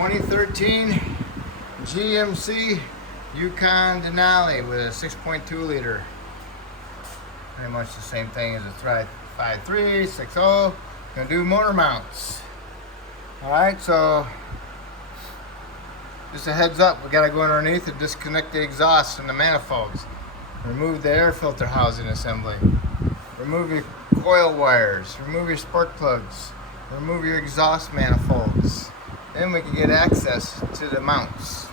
2013 GMC Yukon Denali with a 6.2 liter. Pretty much the same thing as a 5.3, 6.0. Gonna do motor mounts. Alright, so just a heads up, we gotta go underneath and disconnect the exhaust from the manifolds. Remove the air filter housing assembly. Remove your coil wires. Remove your spark plugs. Remove your exhaust manifolds. Then we can get access to the mounts.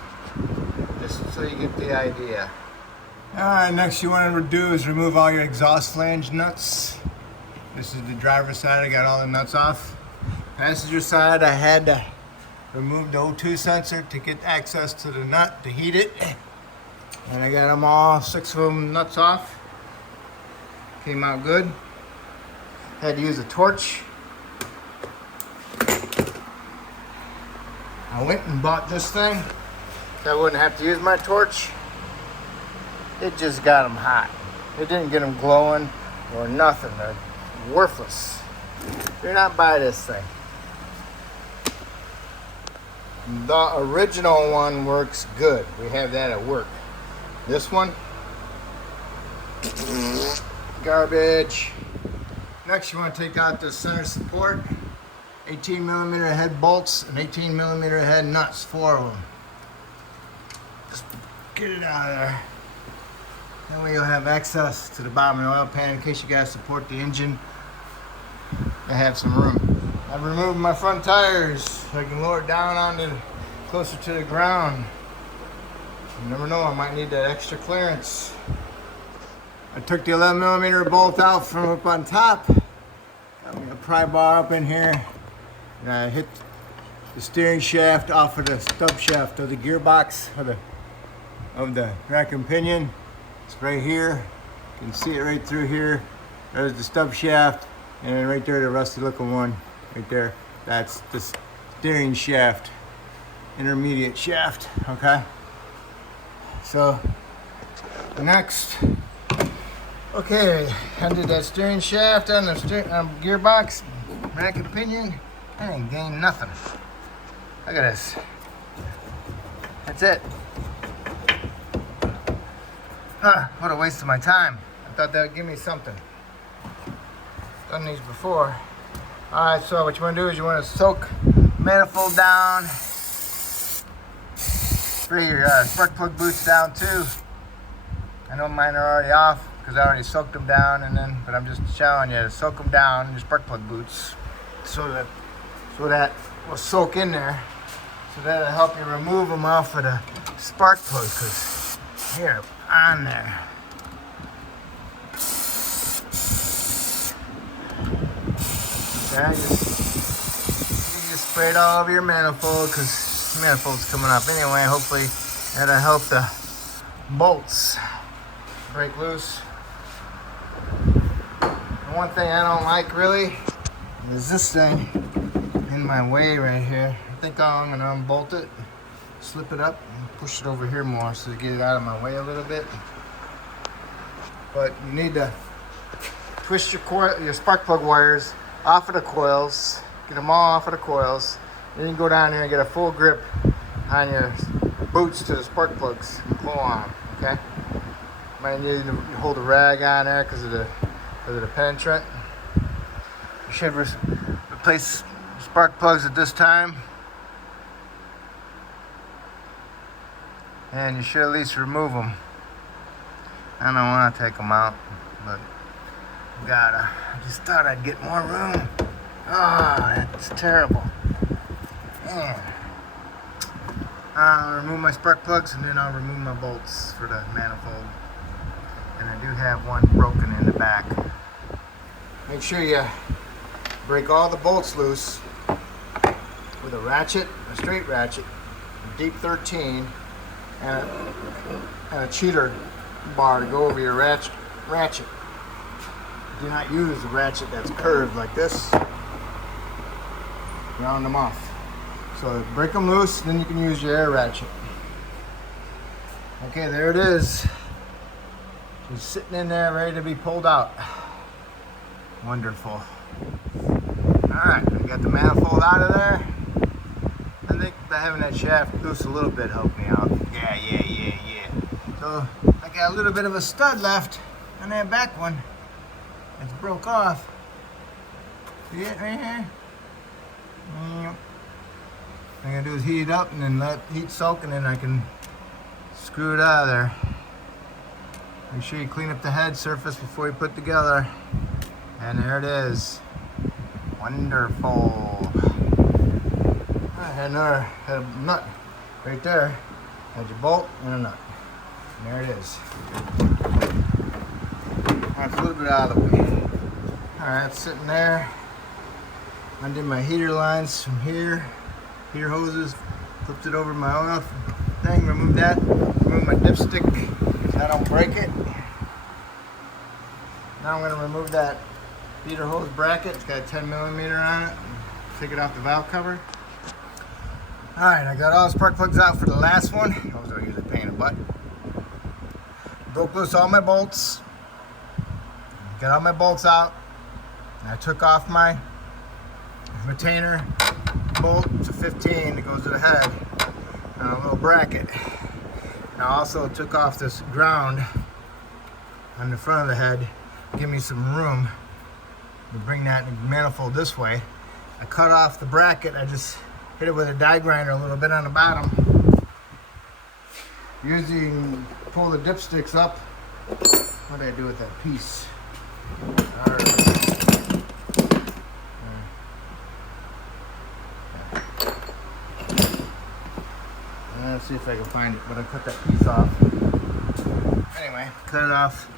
Just so you get the idea. Alright, next you want to do is remove all your exhaust flange nuts. This is the driver's side, I got all the nuts off. Passenger side, I had to remove the O2 sensor to get access to the nut to heat it. And I got them all, 6 of them nuts off. Came out good. Had to use a torch. I went and bought this thing so I wouldn't have to use my torch. It just got them hot. It didn't get them glowing or nothing. They're worthless. Do not buy this thing. The original one works good. We have that at work. This one, garbage. Next, you want to take out the center support. 18mm head bolts and 18mm head nuts, 4 of them. Just get it out of there. That way you'll have access to the bottom of the oil pan in case you guys support the engine. I have some room. I've removed my front tires so I can lower it down onto closer to the ground. You never know, I might need that extra clearance. I took the 11mm bolt out from up on top. Got me a pry bar up in here. And I hit the steering shaft off of the stub shaft of the gearbox of the rack and pinion. It's right here. You can see it right through here. There's the stub shaft, and then right there the rusty looking one. Right there. That's the steering shaft. Intermediate shaft. Okay. So next. Okay, undid that steering shaft on the gearbox, rack and pinion. I didn't gain nothing. Look at this. That's it. What a waste of my time. I thought that would give me something. Done these before. Alright, so what you want to do is you want to soak manifold down. Spray your spark plug boots down too. I know mine are already off because I already soaked them down, but I'm just showing you to soak them down in your spark plug boots so that will soak in there. So that'll help you remove them off of the spark plug because they're on there. Okay, you just spray it all over your manifold because the manifold's coming up anyway. Hopefully that'll help the bolts break loose. The one thing I don't like really is this thing in my way right here. I think I'm gonna unbolt it, slip it up, and push it over here more so to get it out of my way a little bit. But you need to twist your spark plug wires off of the coils, get them all off of the coils. Then you can go down here and get a full grip on your boots to the spark plugs and pull on them, okay? Might need to hold a rag on there because of the penetrant. You should replace spark plugs at this time. And you should at least remove them. I don't want to take them out, but I just thought I'd get more room. Oh, that's terrible. Man. I'll remove my spark plugs and then I'll remove my bolts for the manifold. And I do have one broken in the back. Make sure you break all the bolts loose with a ratchet, a straight ratchet, a deep 13, and a cheater bar to go over your ratchet. Do not use a ratchet that's curved like this. Round them off. So break them loose, then you can use your air ratchet. Okay, there it is. Just sitting in there ready to be pulled out. Wonderful. Alright, we got the manifold out of there. I think having that shaft loose a little bit helped me out. Yeah. So I got a little bit of a stud left on that back one. It's broke off. See it right here? Yep. All I gotta do is heat it up and then let heat soak, and then I can screw it out of there. Make sure you clean up the head surface before you put it together. And there it is. Wonderful. I had a nut right there. Had your bolt and a nut. And there it is. That's a little bit out of the way. Alright, it's sitting there. Undid my heater lines from here. Heater hoses. Flipped it over my oil thing. Remove that. Remove my dipstick so I don't break it. Now I'm going to remove that heater hose bracket. It's got a 10mm on it. Take it off the valve cover. Alright, I got all the spark plugs out for the last one. Those are usually a pain in the butt. Broke loose all my bolts. Got all my bolts out. And I took off my retainer bolt to 15 that goes to the head and a little bracket. And I also took off this ground on the front of the head. Give me some room to bring that manifold this way. I cut off the bracket. I just hit it with a die grinder a little bit on the bottom. Usually you can pull the dipsticks up. What did I do with that piece? Let's see if I can find it, but I cut that piece off. Anyway, cut it off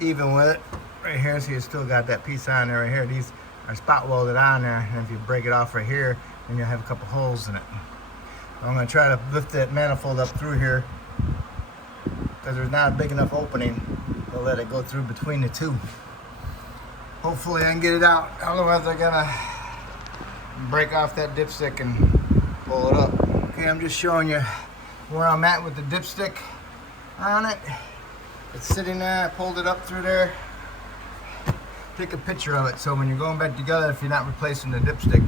even with it. Right here, so you still got that piece on there right here. These are spot welded on there, and if you break it off right here, then you'll have a couple holes in it. So I'm going to try to lift that manifold up through here because there's not a big enough opening to let it go through between the two. Hopefully I can get it out. Otherwise I'm gonna break off that dipstick and pull it up. Okay, I'm just showing you where I'm at with the dipstick on it. It's sitting there. I pulled it up through there. Take a picture of it so when you're going back together, if you're not replacing the dipstick,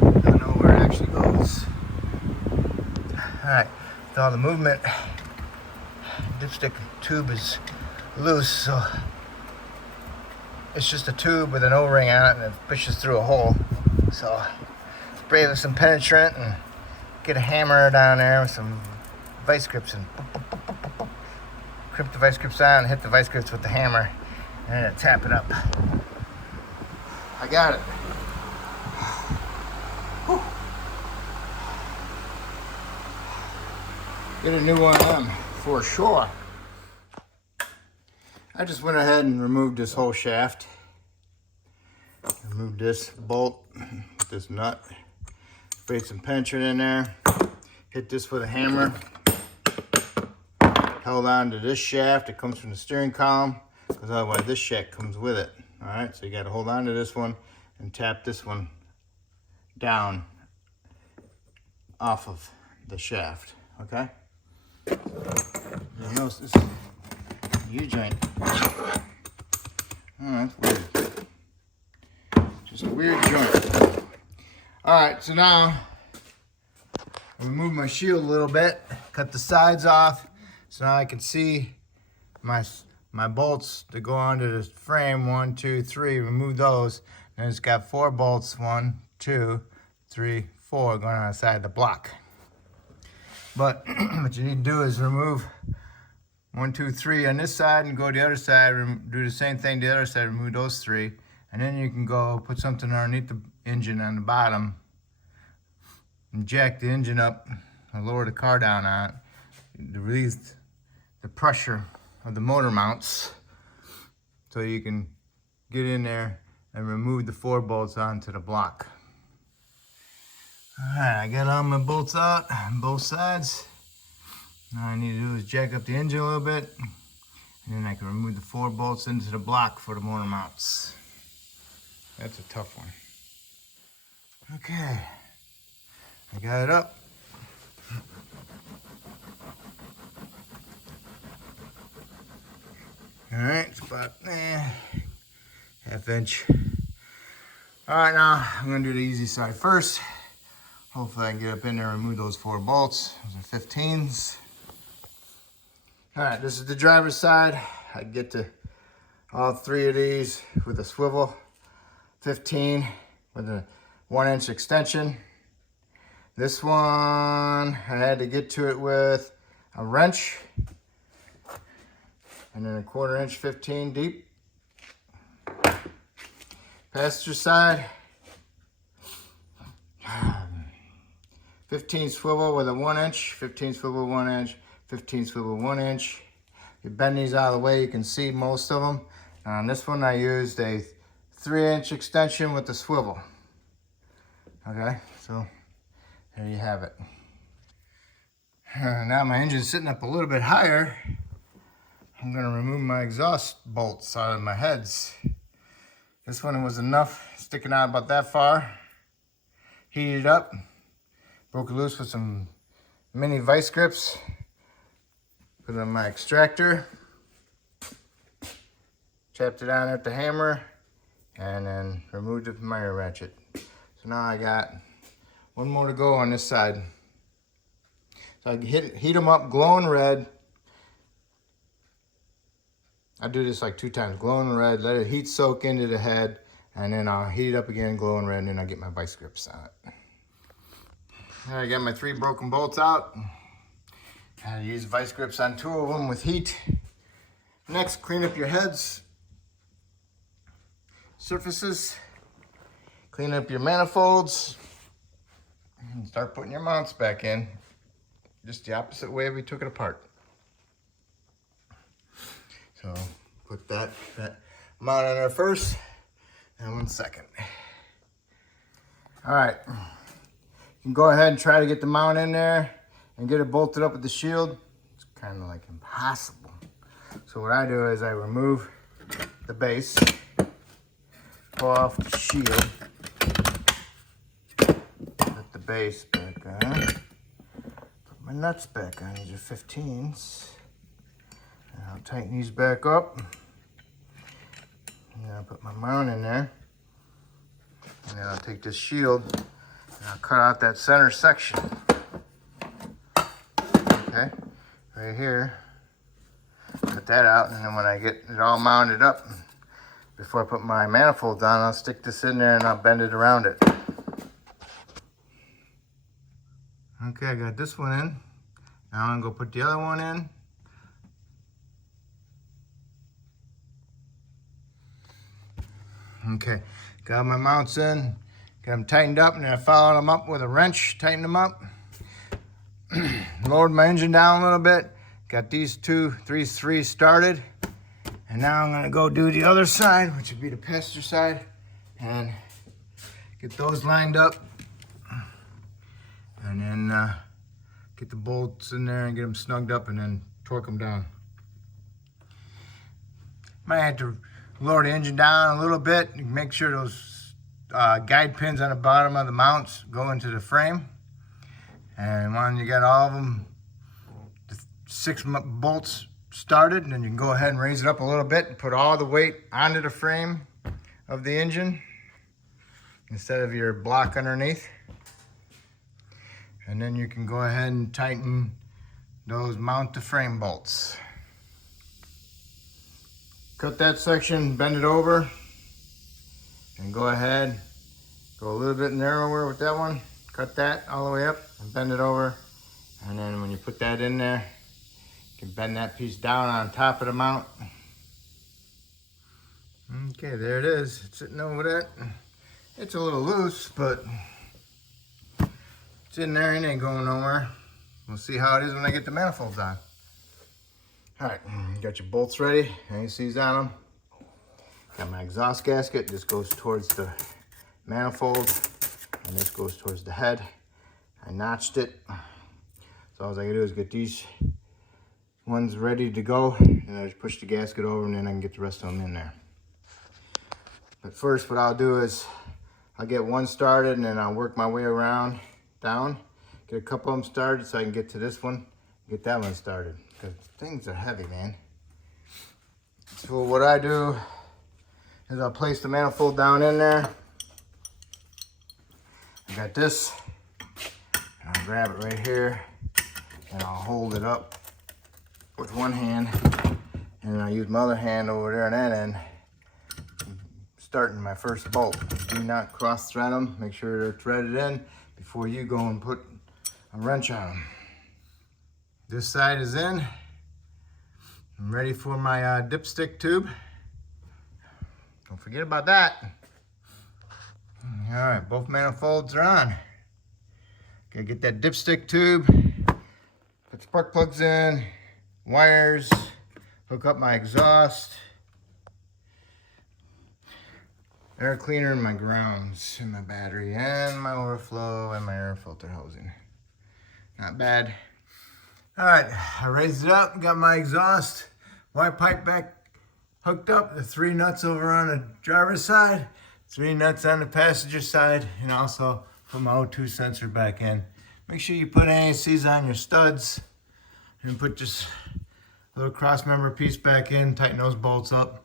you'll know where it actually goes. Alright, with all the movement, dipstick tube is loose, so it's just a tube with an O-ring on it and it pushes through a hole. So spray it with some penetrant and get a hammer down there with some vice grips and crimp the vice grips on and hit the vice grips with the hammer and then tap it up. I got it. Whew. Get a new one on for sure. I just went ahead and removed this whole shaft. Removed this bolt, this nut. Sprayed some penetrant in there. Hit this with a hammer. Held on to this shaft. It comes from the steering column because otherwise this shaft comes with it. All right, so you got to hold on to this one and tap this one down off of the shaft. Okay. You'll notice this U-joint. Oh, that's weird. Just a weird joint. Alright, so now I remove my shield a little bit, cut the sides off, so now I can see my bolts that go onto this frame. 1, 2, 3, remove those. And it's got 4 bolts, 1, 2, 3, 4 going on the side of the block. But what you need to do is remove 1, 2, 3 on this side and go to the other side, do the same thing to the other side, remove those 3. And then you can go put something underneath the engine on the bottom and jack the engine up and lower the car down on it to release the pressure of the motor mounts so you can get in there and remove the 4 bolts onto the block. Alright, I got all my bolts out on both sides. Now all I need to do is jack up the engine a little bit, and then I can remove the 4 bolts into the block for the motor mounts. That's a tough one. Okay, I got it up. Alright, it's about ½ inch. Alright, now I'm going to do the easy side first. Hopefully I can get up in there and remove those 4 bolts. Those are 15s. All right, this is the driver's side. I get to all 3 of these with a swivel, 15 with a 1-inch extension. This one, I had to get to it with a wrench and then a 1/4 inch 15 deep. Passenger side, 15 swivel with a 1-inch, 15 swivel 1-inch, 15 swivel 1-inch. You bend these out of the way, you can see most of them. On this one, I used a 3-inch extension with the swivel. Okay, so there you have it. Now my engine's sitting up a little bit higher. I'm gonna remove my exhaust bolts out of my heads. This one was enough, sticking out about that far. Heated up, broke it loose with some mini vice grips. Put it on my extractor. Chapped it on at the hammer, and then removed it from my ratchet. So now I got one more to go on this side. So I heat them up glowing red. I do this like 2 times, glowing red, let it heat soak into the head, and then I'll heat it up again, glowing red, and then I'll get my vice grips on it. I got my 3 broken bolts out. I use vice grips on 2 of them with heat. Next, clean up your heads, surfaces, clean up your manifolds, and start putting your mounts back in. Just the opposite way we took it apart. So put that mount in there first, and 1 second. All right, you can go ahead and try to get the mount in there and get it bolted up with the shield. It's kind of like impossible. So what I do is I remove the base, pull off the shield, put the base back on, put my nuts back on. These are 15s. And I'll tighten these back up. And I'll put my mount in there. And then I'll take this shield and I'll cut out that center section. Okay, right here. Cut that out, and then when I get it all mounted up, before I put my manifold on, I'll stick this in there and I'll bend it around it. Okay, I got this one in. Now I'm gonna go put the other one in. Okay, got my mounts in, got them tightened up, and then I followed them up with a wrench, tightened them up. Lowered my engine down a little bit, got these 3 started, and now I'm gonna go do the other side, which would be the passenger side, and get those lined up, and then get the bolts in there and get them snugged up, and then torque them down. Might have to lower the engine down a little bit, make sure those guide pins on the bottom of the mounts go into the frame. And when you got all of them, the 6 bolts started, and then you can go ahead and raise it up a little bit and put all the weight onto the frame of the engine instead of your block underneath. And then you can go ahead and tighten those mount to frame bolts. Cut that section, bend it over, and go ahead, go a little bit narrower with that one. Cut that all the way up and bend it over. And then when you put that in there, you can bend that piece down on top of the mount. Okay, there it is. It's sitting over there. It's a little loose, but it's in there and ain't going nowhere. We'll see how it is when I get the manifolds on. All right, you got your bolts ready, AC's on them. Got my exhaust gasket, this goes towards the manifold, and this goes towards the head. I notched it. So all I gotta do is get these ones ready to go, and I just push the gasket over, and then I can get the rest of them in there. But first, what I'll do is I'll get one started, and then I'll work my way around, down, get a couple of them started so I can get to this one, get that one started. Because things are heavy, man. So what I do is I'll place the manifold down in there. I got this. grab it right here, and I'll hold it up with one hand, and I'll use my other hand over there on that end, starting my first bolt. Do not cross thread them. Make sure they're threaded in before you go and put a wrench on them. This side is in. I'm ready for my dipstick tube. Don't forget about that. All right, both manifolds are on. Gotta get that dipstick tube, put spark plugs in, wires, hook up my exhaust, air cleaner, and my grounds, and my battery, and my overflow, and my air filter housing. Not bad. All right, I raised it up, got my exhaust, wire pipe back hooked up, the 3 nuts over on the driver's side, 3 nuts on the passenger side, and also put my O2 sensor back in. Make sure you put ACs on your studs and put just a little cross member piece back in, tighten those bolts up,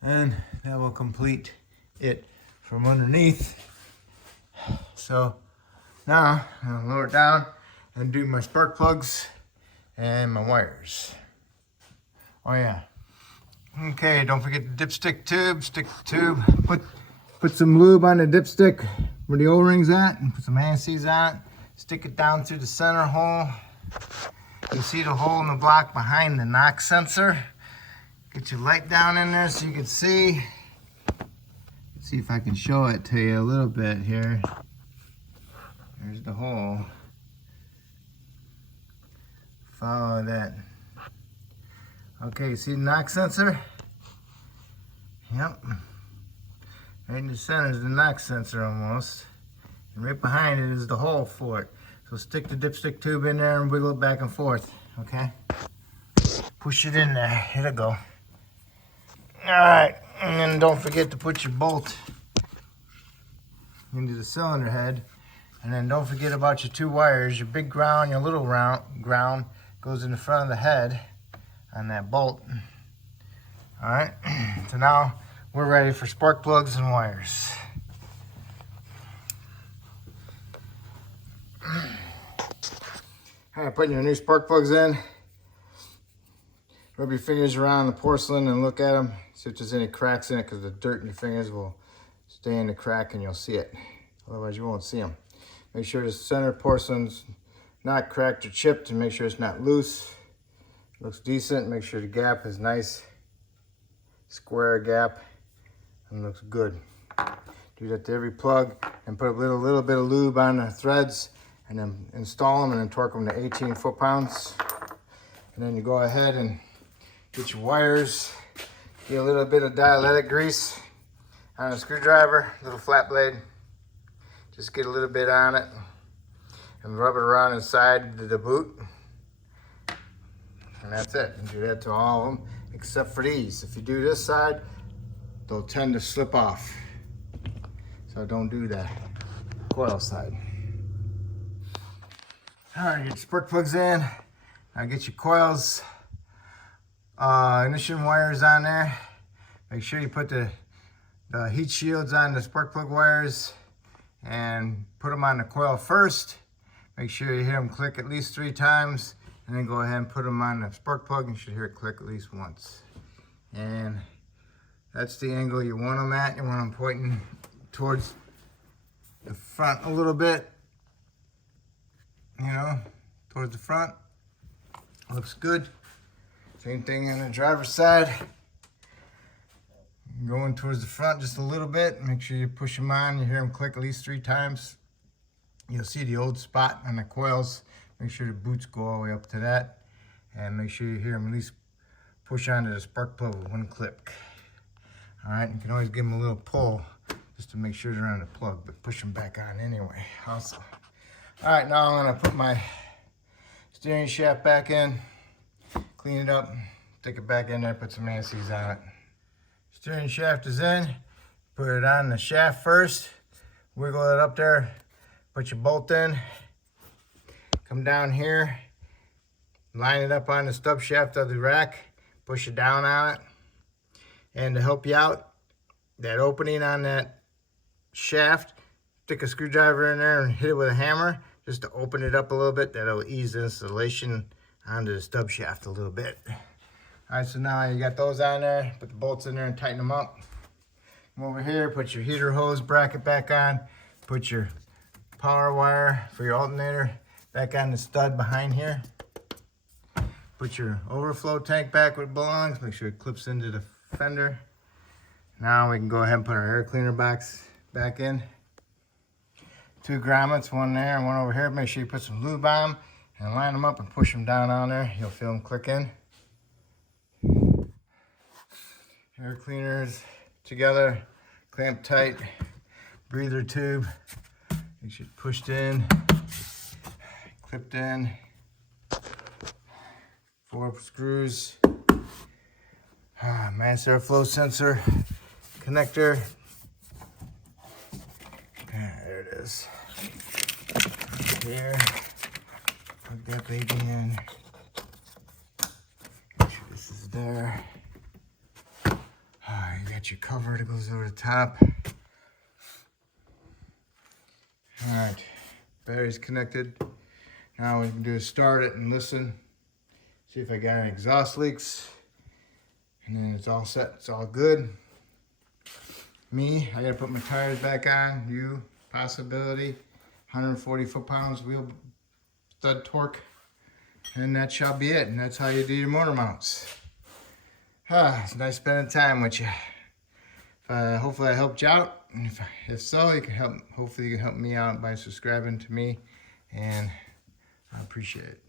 and that will complete it from underneath. So now I'll lower it down and do my spark plugs and my wires. Oh yeah. Okay, don't forget the dipstick tube, stick the tube, put some lube on the dipstick where the O-ring's at, and put some ACs on it. Stick it down through the center hole. You see the hole in the block behind the knock sensor. Get your light down in there so you can see. Let's see if I can show it to you a little bit here. There's the hole. Follow that. Okay, see the knock sensor? Yep. Right in the center is the knock sensor almost. And right behind it is the hole for it. So stick the dipstick tube in there and wiggle it back and forth, okay? Push it in there, it'll go. All right, and then don't forget to put your bolt into the cylinder head. And then don't forget about your 2 wires. Your big ground, your little ground goes in the front of the head on that bolt. All right, so now we're ready for spark plugs and wires. All right, putting your new spark plugs in. Rub your fingers around the porcelain and look at them. See if there's any cracks in it, because the dirt in your fingers will stay in the crack and you'll see it. Otherwise you won't see them. Make sure the center porcelain's not cracked or chipped, and make sure it's not loose. Looks decent. Make sure the gap is nice, square gap, and looks good. Do that to every plug, and put a little bit of lube on the threads, and then install them, and then torque them to 18 foot-pounds. And then you go ahead and get your wires. Get a little bit of dielectric grease on a screwdriver, little flat blade. Just get a little bit on it and rub it around inside the boot. And that's it. And do that to all of them except for these. If you do this side, they'll tend to slip off. So don't do that. Coil side. All right, get your spark plugs in. Now get your coils, ignition wires on there. Make sure you put the heat shields on the spark plug wires and put them on the coil first. Make sure you hear them click at least 3 times, and then go ahead and put them on the spark plug, and you should hear it click at least once. And that's the angle you want them at. You want them pointing towards the front a little bit, you know, towards the front. Looks good. Same thing on the driver's side. Going towards the front just a little bit. Make sure you push them on. You hear them click at least 3 times. You'll see the old spot on the coils. Make sure the boots go all the way up to that. And make sure you hear them at least push onto the spark plug with 1 click. All right, you can always give them a little pull just to make sure they're on the plug, but push them back on anyway also. All right, now I'm gonna put my steering shaft back in, clean it up, stick it back in there, put some ACs on it. Steering shaft is in, put it on the shaft first, wiggle it up there, put your bolt in, come down here, line it up on the stub shaft of the rack, push it down on it. And to help you out, that opening on that shaft, stick a screwdriver in there and hit it with a hammer. just to open it up a little bit. That'll ease the installation onto the stub shaft a little bit. All right, so now you got those on there. Put the bolts in there and tighten them up. Come over here, put your heater hose bracket back on. Put your power wire for your alternator back on the stud behind here. Put your overflow tank back where it belongs. Make sure it clips into the fender. Now we can go ahead and put our air cleaner box back in. 2 grommets, one there and one over here. Make sure you put some lube on them and line them up and push them down on there. You'll feel them click in. Air cleaners together, clamp tight, breather tube. Make sure it's pushed in, clipped in. 4 screws. Mass airflow sensor connector. There it is. Here. Plug that baby in. Make sure this is there. You got your cover that goes over the top. Alright, battery's connected. Now what we can do is start it and listen. See if I got any exhaust leaks. And then it's all set, it's all good. Me, I gotta put my tires back on. You, possibility. 140 foot-pounds wheel stud torque. And that shall be it. And that's how you do your motor mounts. It's nice spending time with you. Hopefully I helped you out. And if so, you can help. Hopefully you can help me out by subscribing to me. And I appreciate it.